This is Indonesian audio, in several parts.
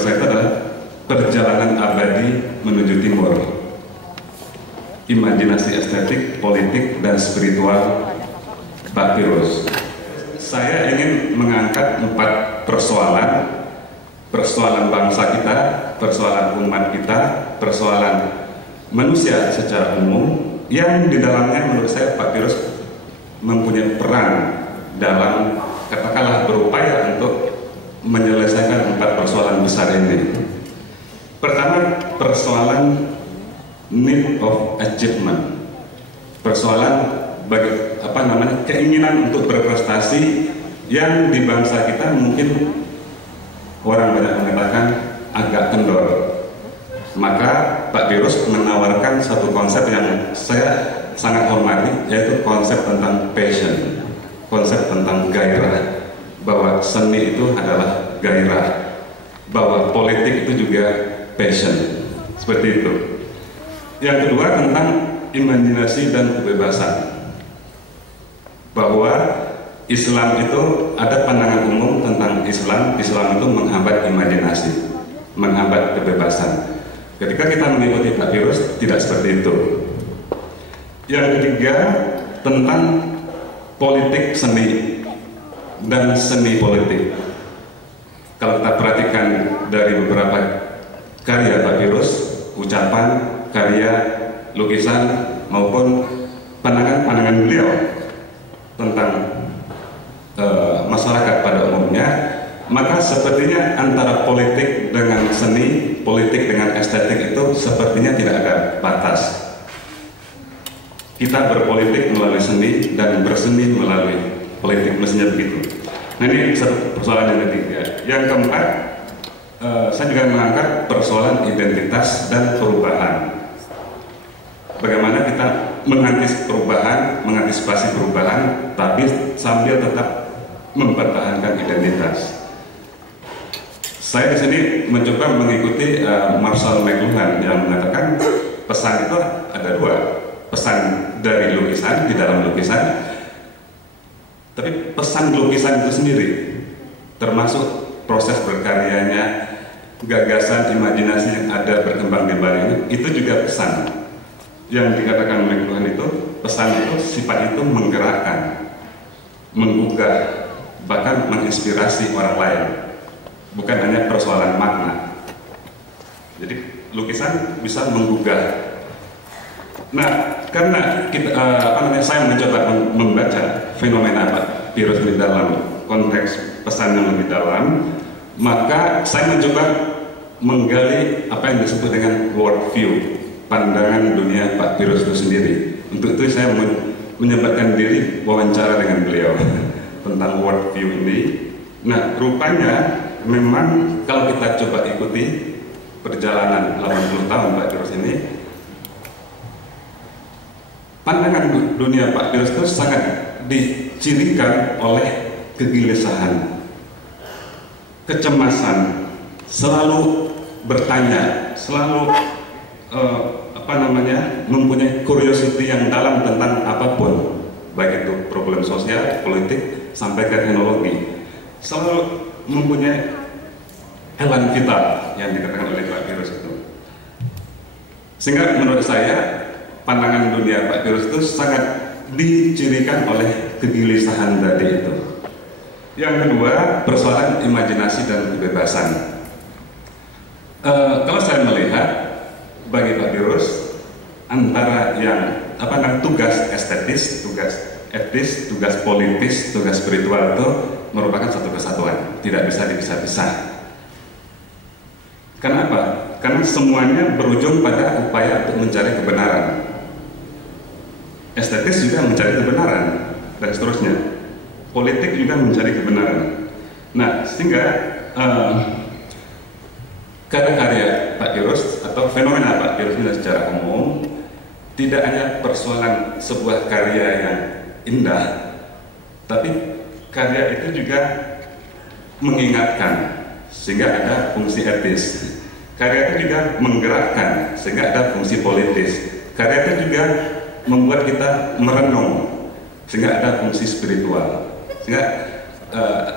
menurut saya itu adalah perjalanan abadi menuju timur. Imajinasi estetik, politik, dan spiritual Pak Pirus. Saya ingin mengangkat 4 persoalan. Persoalan bangsa kita, persoalan umat kita, persoalan manusia secara umum, yang di dalamnya menurut saya Pak Pirus mempunyai peran dalam, katakanlah, berupaya untuk menyelesaikan 4 persoalan besar ini. Pertama, persoalan need of achievement, persoalan keinginan untuk berprestasi yang di bangsa kita mungkin orang banyak mengatakan agak kendor. Maka Pak Pirus menawarkan satu konsep yang saya sangat hormati, yaitu konsep tentang passion, konsep tentang gairah, bahwa seni itu adalah gairah, bahwa politik itu juga passion, seperti itu. Yang kedua, tentang imajinasi dan kebebasan, bahwa Islam itu ada pandangan umum tentang Islam itu menghambat imajinasi, menghambat kebebasan. Ketika kita mengikuti Pak Pirus, tidak seperti itu. Yang ketiga, tentang politik seni dan seni politik. Kalau kita perhatikan dari beberapa karya Pak Pirus, ucapan, karya, lukisan, maupun pandangan-pandangan beliau tentang masyarakat pada umumnya, maka sepertinya antara politik dengan seni, politik dengan estetik itu sepertinya tidak ada batas. Kita berpolitik melalui seni dan berseni melalui politik, mestinya begitu. Nah, ini satu persoalan yang ketiga. Yang keempat, saya juga mengangkat persoalan identitas dan perubahan. Bagaimana kita mengantisipasi perubahan, tapi sambil tetap mempertahankan identitas. Saya di sini mencoba mengikuti Marshall McLuhan yang mengatakan pesan itu ada 2, pesan dari lukisan, di dalam lukisan, tapi pesan lukisan itu sendiri, termasuk proses berkaryanya, gagasan, imajinasi yang ada berkembang di baliknya, itu juga pesan. Yang dikatakan McLuhan itu, pesan itu sifat itu menggerakkan, menggugah, bahkan menginspirasi orang lain, bukan hanya persoalan makna. Jadi lukisan bisa menggugah. Nah, karena saya mencoba membaca fenomena Pak Pirus ini dalam konteks pesan yang lebih dalam, maka saya mencoba menggali apa yang disebut dengan world view, pandangan dunia Pak Pirus itu sendiri. Untuk itu saya menyempatkan diri wawancara dengan beliau tentang world view ini. Nah, rupanya memang kalau kita coba ikuti perjalanan 80 tahun Pak Pirus ini, pandangan dunia Pak Pirus itu sangat dicirikan oleh kegelisahan, kecemasan, selalu bertanya, selalu mempunyai curiosity yang dalam tentang apapun, baik itu problem sosial, politik, sampai ke teknologi. Selalu mempunyai elan vital yang dikatakan oleh Pak Pirus itu. Sehingga menurut saya pandangan dunia Pak Pirus itu sangat dicirikan oleh kegelisahan tadi itu. Yang kedua, persoalan imajinasi dan kebebasan. Kalau saya melihat bagi Pak Pirus, antara yang tugas estetis, tugas etis, tugas politis, tugas spiritual itu merupakan satu kesatuan, tidak bisa dipisah-pisah. Kenapa? Karena semuanya berujung pada upaya untuk mencari kebenaran. Estetis juga mencari kebenaran, dan seterusnya. Politik juga mencari kebenaran. Nah, sehingga karya-karya Pak Pirus atau fenomena Pak Pirus ini secara umum tidak hanya persoalan sebuah karya yang indah, tapi karya itu juga mengingatkan sehingga ada fungsi etis. Karya itu juga menggerakkan sehingga ada fungsi politis. Karya itu juga membuat kita merenung sehingga ada fungsi spiritual. Sehingga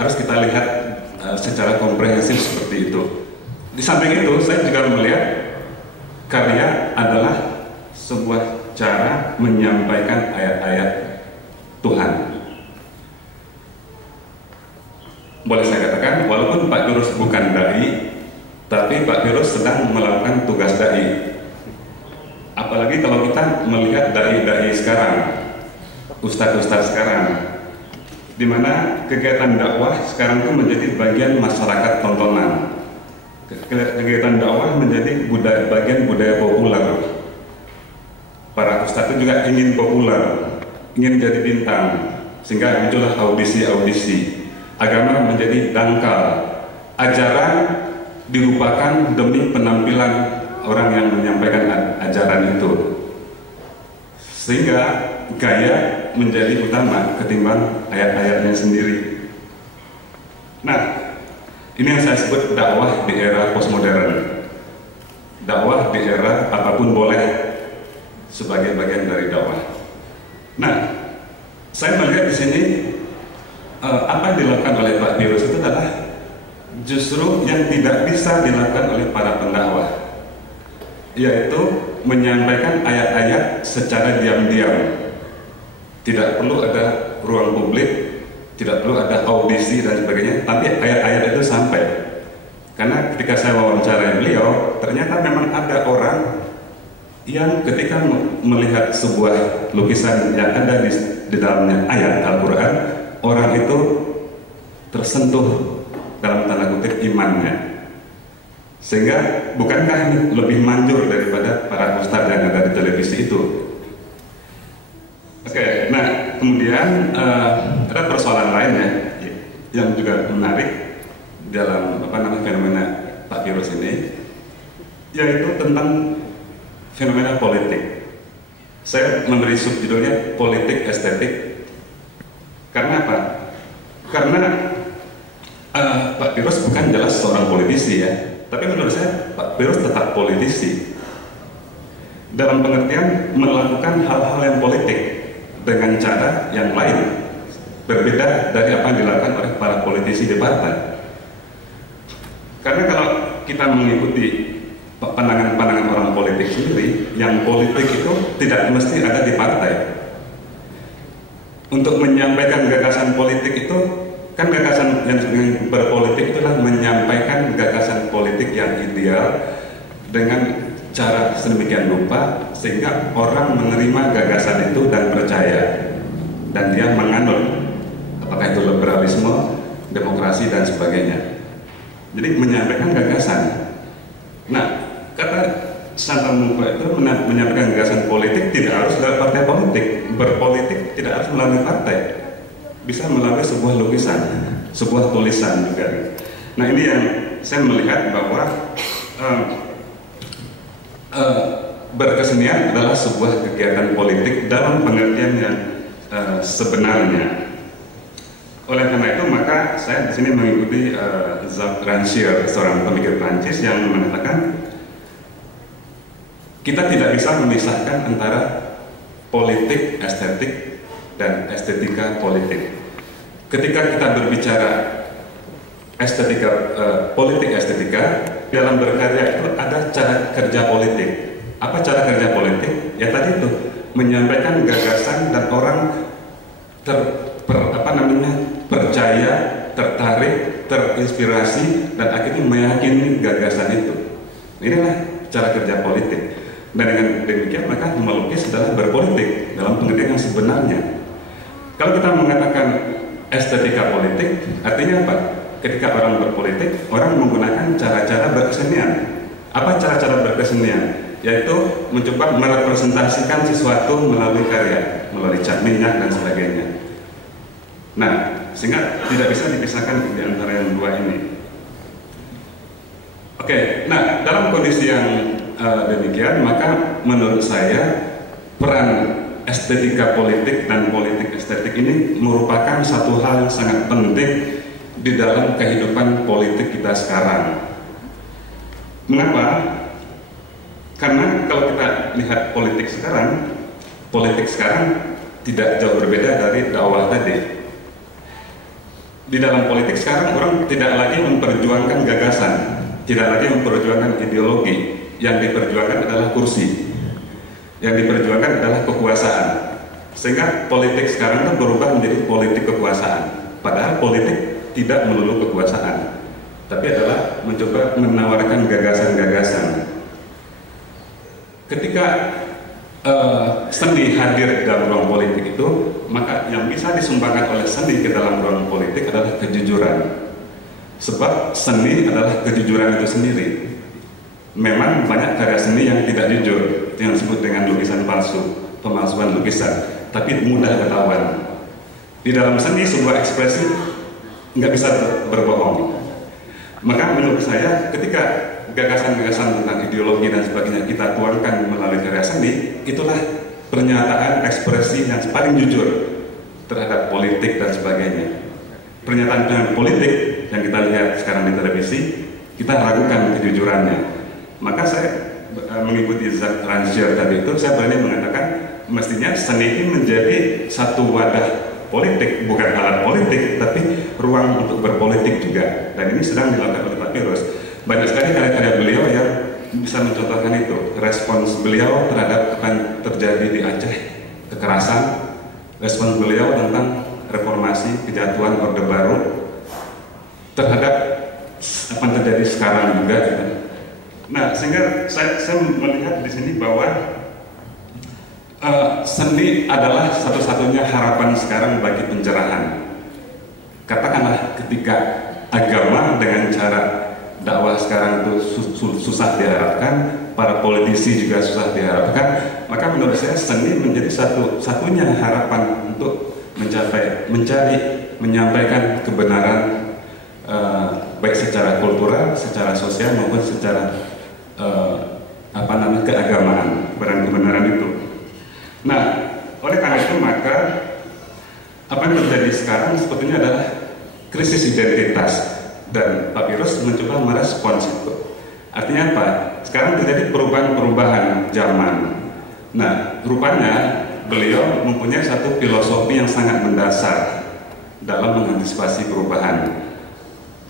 harus kita lihat secara komprehensif seperti itu. Di samping itu, saya juga melihat karya adalah sebuah cara menyampaikan ayat-ayat Tuhan. Boleh saya katakan, walaupun Pak Firus bukan dai, tapi Pak Firus sedang melakukan tugas dai. Apalagi kalau kita melihat dai-dai sekarang, ustadz-ustadz sekarang, di mana kegiatan dakwah sekarang itu menjadi bagian masyarakat tontonan. Kegiatan dakwah menjadi bagian budaya populer. Para ustadz itu juga ingin populer, ingin jadi bintang, sehingga muncullah audisi-audisi. Agama menjadi dangkal, ajaran dilupakan demi penampilan orang yang menyampaikan ajaran itu, sehingga gaya menjadi utama ketimbang ayat-ayatnya sendiri. Nah, ini yang saya sebut dakwah di era postmodern. Dakwah di era apapun boleh sebagai bagian dari dakwah. Nah, saya melihat di sini apa yang dilakukan oleh Pak Firus itu adalah justru yang tidak bisa dilakukan oleh para pendakwah, yaitu menyampaikan ayat-ayat secara diam-diam. Tidak perlu ada ruang publik, tidak perlu ada audisi dan sebagainya, tapi ayat-ayat itu sampai. Karena ketika saya wawancarai beliau, ternyata memang ada orang yang ketika melihat sebuah lukisan yang ada di dalamnya ayat Al-Quran, orang itu tersentuh dalam tanda kutip imannya. Sehingga bukankah ini lebih manjur daripada para ustadz yang ada di televisi itu? Oke, nah kemudian ada persoalan lainnya yang juga menarik dalam fenomena Pak Firus ini, yaitu tentang fenomena politik. Saya memberi subjudulnya politik estetik. Karena apa? Karena Pak Firus bukan jelas seorang politisi ya, tapi menurut saya Pak Firus tetap politisi dalam pengertian melakukan hal-hal yang politik dengan cara yang lain, berbeda dari apa yang dilakukan oleh para politisi di partai. Karena kalau kita mengikuti pandangan-pandangan orang politik sendiri, yang politik itu tidak mesti ada di partai. Untuk menyampaikan gagasan politik itu, kan gagasan yang berpolitik itulah menyampaikan gagasan politik yang ideal dengan cara sedemikian rupa sehingga orang menerima gagasan itu dan percaya, dan dia menganut, apakah itu liberalisme, demokrasi dan sebagainya. Jadi menyampaikan gagasan. Nah, kata Santa Mupa itu menyampaikan gagasan politik tidak harus dari partai politik, berpolitik tidak harus melalui partai, bisa melalui sebuah lukisan, sebuah tulisan juga. Nah, ini yang saya melihat bahwa berkesenian adalah sebuah kegiatan politik dalam pengertian yang sebenarnya. Oleh karena itu, maka saya di sini mengikuti Jacques Rancière, seorang pemikir Prancis yang mengatakan kita tidak bisa memisahkan antara politik estetik dan estetika politik. Ketika kita berbicara estetika, politik estetika, dalam berkarya itu ada cara kerja politik. Apa cara kerja politik? Ya tadi itu, menyampaikan gagasan dan orang percaya, tertarik, terinspirasi, dan akhirnya meyakini gagasan itu. Inilah cara kerja politik. Dan dengan demikian maka melukis adalah berpolitik dalam pengertian yang sebenarnya. Kalau kita mengatakan estetika politik, artinya apa? Ketika orang berpolitik, orang menggunakan cara-cara berkesenian. Apa cara-cara berkesenian? Yaitu mencoba merepresentasikan sesuatu melalui karya, melalui cat minyak dan sebagainya. Nah, sehingga tidak bisa dipisahkan di antara yang dua ini. Oke, nah dalam kondisi yang demikian, maka menurut saya peran estetika politik dan politik estetik ini merupakan satu hal yang sangat penting di dalam kehidupan politik kita sekarang. Mengapa? Karena kalau kita lihat politik sekarang tidak jauh berbeda dari dakwah tadi. Di dalam politik sekarang orang tidak lagi memperjuangkan gagasan, tidak lagi memperjuangkan ideologi. Yang diperjuangkan adalah kursi, yang diperjuangkan adalah kekuasaan. Sehingga politik sekarang itu berubah menjadi politik kekuasaan. Padahal politik tidak melulu kekuasaan, tapi adalah mencoba menawarkan gagasan-gagasan. Ketika seni hadir dalam ruang politik itu, maka yang bisa disumbangkan oleh seni ke dalam ruang politik adalah kejujuran. Sebab seni adalah kejujuran itu sendiri. Memang banyak karya seni yang tidak jujur, yang disebut dengan lukisan palsu, pemalsuan lukisan, tapi mudah ketahuan. Di dalam seni sebuah ekspresi nggak bisa berbohong. Maka menurut saya ketika gagasan-gagasan tentang ideologi dan sebagainya kita tuangkan melalui karya seni, itulah pernyataan ekspresi yang paling jujur terhadap politik dan sebagainya. Pernyataan politik yang kita lihat sekarang di televisi, kita ragukan kejujurannya. Maka saya mengikuti Jacques Rancière tadi itu, saya berani mengatakan mestinya seni ini menjadi satu wadah politik, bukan alat politik, tapi ruang untuk berpolitik juga. Dan ini sedang dilakukan oleh Pak Pirus. Banyak sekali karya-karya beliau yang bisa mencontohkan itu. Respons beliau terhadap apa yang terjadi di Aceh, kekerasan, respons beliau tentang reformasi, kejatuhan Orde Baru, terhadap apa yang terjadi sekarang juga. Nah, sehingga saya melihat di sini bahwa seni adalah satu-satunya harapan sekarang bagi pencerahan. Katakanlah ketika agama dengan cara dakwah sekarang itu susah diharapkan, para politisi juga susah diharapkan, maka menurut saya seni menjadi satu-satunya harapan untuk menyampaikan kebenaran, baik secara kultural, secara sosial maupun secara keagamaan, kebenaran itu. Nah, oleh karena itu maka apa yang terjadi sekarang sebetulnya adalah krisis identitas, dan Pak Pirus mencoba merespons itu. Artinya apa? Sekarang terjadi perubahan-perubahan zaman. Nah, rupanya beliau mempunyai satu filosofi yang sangat mendasar dalam mengantisipasi perubahan.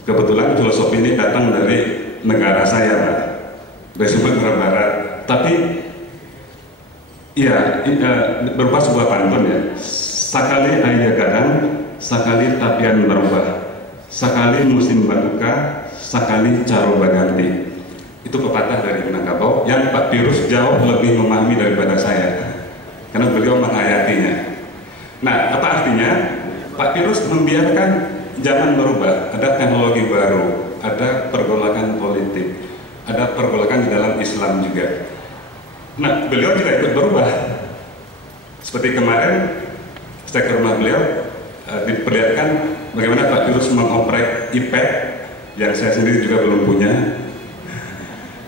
Kebetulan filosofi ini datang dari negara saya, Pak, dari Sumatera Barat. Tapi ya, berupa sebuah pantun ya. Sakali ayah gadang, sakali tapian berubah, sakali musim berduka, sakali caro baganti. Itu pepatah dari Minangkabau yang Pak Pirus jauh lebih memahami daripada saya, karena beliau menghayatinya. Nah, apa artinya? Pak Pirus membiarkan zaman berubah, ada teknologi baru, ada pergolakan politik, ada pergolakan di dalam Islam juga. Nah, beliau juga ikut berubah. Seperti kemarin saya ke rumah beliau, diperlihatkan bagaimana Pak Pirus mengoprek iPad yang saya sendiri juga belum punya.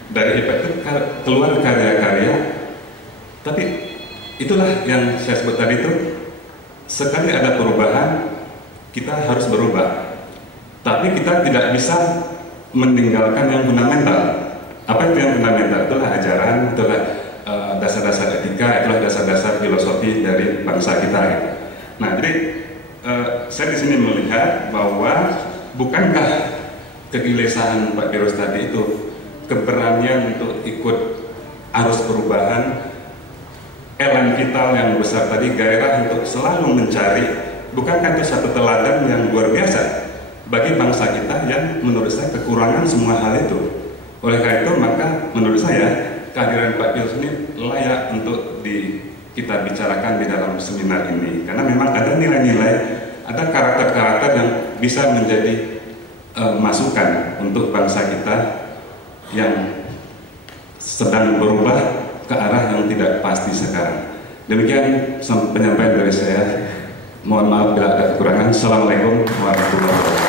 Dari iPad itu keluar karya-karya, tapi itulah yang saya sebut tadi itu, sekali ada perubahan kita harus berubah, tapi kita tidak bisa meninggalkan yang fundamental. Apa itu yang fundamental? Itulah ajaran, itulah dasar-dasar etika, itulah dasar-dasar filosofi dari bangsa kita. Gitu. Nah, jadi saya di sini melihat bahwa bukankah kegelisahan Pak Pirus tadi itu, keberanian untuk ikut arus perubahan, elan vital yang besar tadi, gairah untuk selalu mencari, bukankah itu satu teladan yang luar biasa bagi bangsa kita yang menurut saya kekurangan semua hal itu. Oleh karena itu maka menurut saya kehadiran Pak Pirus ini layak untuk kita bicarakan di dalam seminar ini, karena memang ada nilai-nilai, ada karakter-karakter yang bisa menjadi masukan untuk bangsa kita yang sedang berubah ke arah yang tidak pasti sekarang. Demikian penyampaian dari saya. Mohon maaf bila ada kekurangan. Assalamualaikum warahmatullahi wabarakatuh.